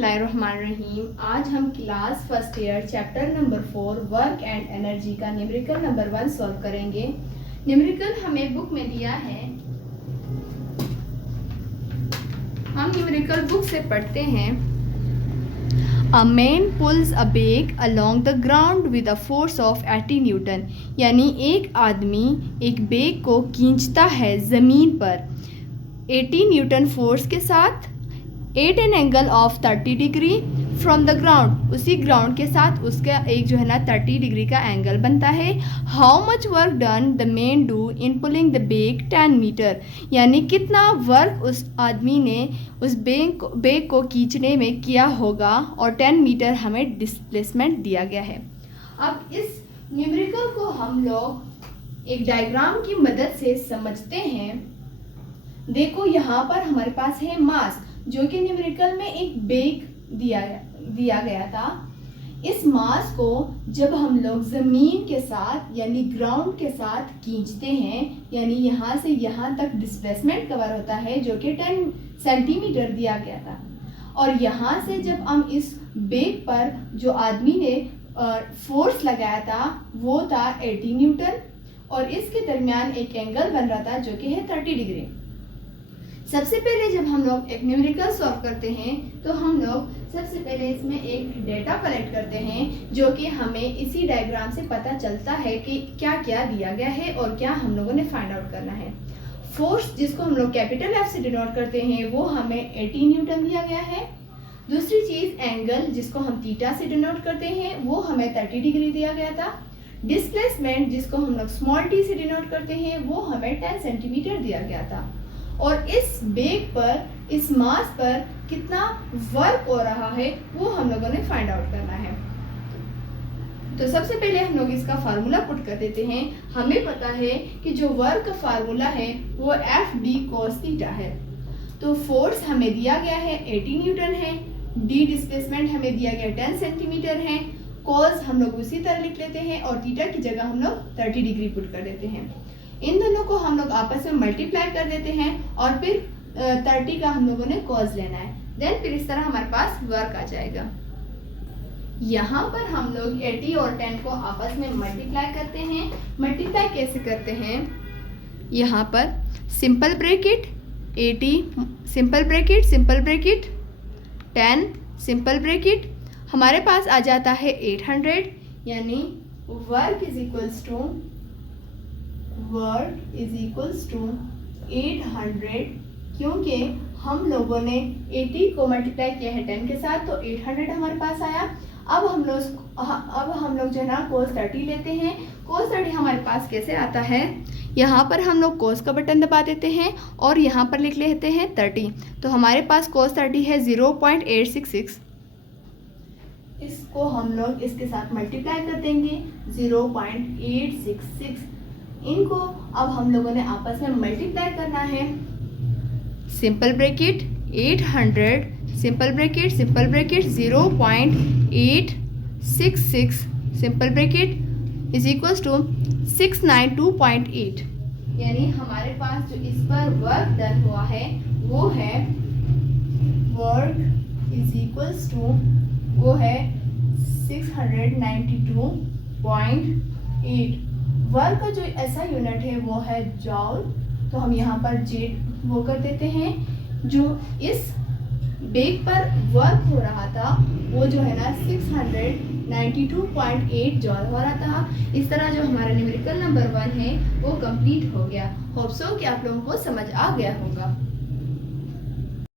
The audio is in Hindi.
बिस्मिल्लाहिर्रहमानिर्रहीम। आज हम class first year chapter number 4 work and energy का न्यूमेरिकल नंबर 1 सॉल्व करेंगे। न्यूमेरिकल हमें बुक में दिया है, हम न्यूमेरिकल बुक से पढ़ते हैं। A man pulls a bag along the ground with a force of 80 Newton, यानी एक आदमी एक बेग को खींचता है ज़मीन पर 80 न्यूटन फोर्स के साथ at an angle of 30 degree from the ground. उसी ग्राउंड के साथ उसका एक जो है ना 30 डिग्री का एंगल बनता है। How much work done the man do in pulling the bag 10 metre, यानी कितना वर्क उस आदमी ने उस बेग को खींचने में किया होगा, और 10 मीटर हमें डिस्प्लेसमेंट दिया गया है। अब इस न्यूमेरिकल को हम लोग एक डायग्राम की मदद से समझते हैं। देखो यहाँ पर हमारे पास है मास, जो कि न्यूमेरिकल में एक बेग दिया गया था। इस मास को जब हम लोग ज़मीन के साथ यानी ग्राउंड के साथ खींचते हैं, यानी यहाँ से यहाँ तक डिस्प्लेसमेंट कवर होता है, जो कि 10 सेंटीमीटर दिया गया था। और यहाँ से जब हम इस बेग पर जो आदमी ने फोर्स लगाया था वो था 80 न्यूटन, और इसके दरमियान एक एंगल बन रहा था जो कि है 30 डिग्री। सबसे पहले जब हम लोग एक न्यूमेरिकल सॉल्व करते हैं तो हम लोग सबसे पहले इसमें एक डेटा कलेक्ट करते हैं, जो कि हमें इसी डायग्राम से पता चलता है कि क्या क्या दिया गया है और क्या हम लोगों ने फाइंड आउट करना है। फोर्स जिसको हम लोग कैपिटल एफ से डिनोट करते हैं वो हमें 80 न्यूटन दिया गया है। दूसरी चीज़ एंगल जिसको हम थीटा से डिनोट करते हैं वो हमें 30 डिग्री दिया गया था। डिस्प्लेसमेंट जिसको हम लोग स्मॉल टी से डिनोट करते हैं वो हमें 10 सेंटीमीटर दिया गया था। और इस बेग पर, इस मास पर कितना वर्क हो रहा है वो हम लोगों ने फाइंड आउट करना है। तो सबसे पहले हम लोग इसका फार्मूला पुट कर देते हैं। हमें पता है कि जो वर्क का फार्मूला है वो एफ डी कॉस थीटा है। तो फोर्स हमें दिया गया है 80 न्यूटन है, डी डिस्प्लेसमेंट हमें दिया गया 10 सेंटीमीटर है, कॉस हम लोग उसी तरह लिख लेते हैं और थीटा की जगह हम लोग 30 डिग्री पुट कर देते हैं। इन दोनों को हम लोग आपस में मल्टीप्लाई कर देते हैं और फिर 30 का हम लोगों ने कॉस लेना है। देन फिर इस तरह हमारे पास वर्क आ जाएगा। यहाँ पर हम लोग 80 और 10 को आपस में मल्टीप्लाई करते हैं। मल्टीप्लाई कैसे करते हैं? यहाँ पर simple bracket 80 simple bracket 10 simple bracket, हमारे पास आ जाता है 800, यानी वर्क इज इक्वल्स टू 800, क्योंकि हम लोगों ने 80 को मल्टीप्लाई किया है 10 के साथ, तो 800 हमारे पास आया। अब हम लोग जो है ना cos 30 लेते हैं। cos 30 हमारे पास कैसे आता है? यहाँ पर हम लोग cos का बटन दबा देते हैं और यहाँ पर लिख लेते हैं 30, तो हमारे पास cos 30 है 0.866। इसको हम लोग इसके साथ मल्टीप्लाई कर देंगे 0.866। इनको अब हम लोगों ने आपस में मल्टीप्लाई करना है। Simple bracket 800 simple bracket 0.866 simple bracket is equals to 692.8, यानी हमारे पास जो इस पर वर्क डन हुआ है वो है वर्क इज इक्वल्स टू वो है 692.8। वर्क का जो ऐसा यूनिट है वो है जॉल, तो हम यहाँ पर जेट वो कर देते हैं। जो इस बेग पर वर्क हो रहा था वो जो है ना 692.8 जॉल हो रहा था। इस तरह जो हमारा न्यूमेरिकल नंबर 1 है वो कंप्लीट हो गया। होप सो कि आप लोगों को समझ आ गया होगा।